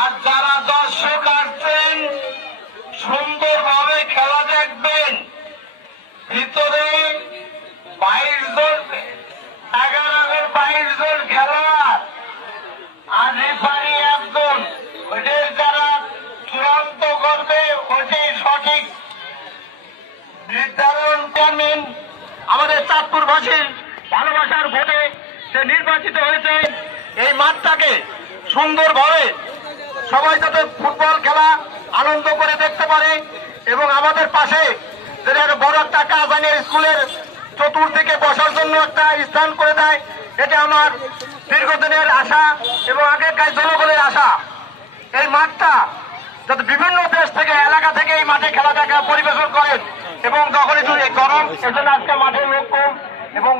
আর যারা দর্শক আসছেন, সুন্দরভাবে খেলা দেখবেন। ভিতরে বাইশ জন এগারোর বাইশ জন খেলা আর রেফারি একজন। ওদের যারা চূড়ান্ত করবে, ওটাই সঠিক। নির্ধারণ করেন আমাদের চাঁদপুরবাসীর ভালোবাসার ভোটে সে নির্বাচিত হয়েছে এই মাঠটাকে সুন্দরভাবে সবাই যাতে ফুটবল খেলা আনন্দ করে দেখতে পারে এবং আমাদের পাশে একটা বড় একটা কাজানিয়া স্কুলের চতুর্দিকে বসার জন্য একটা স্থান করে দেয়, এটা আমার দীর্ঘদিনের আশা এবং আগেকার জনগণের আশা। এই মাঠটা যাতে বিভিন্ন দেশ থেকে, এলাকা থেকে এই মাঠে খেলা দেখা পরিবেশন করেন এবং যখন একটু গরম, এজন্য আজকে মাঠের লোক কম এবং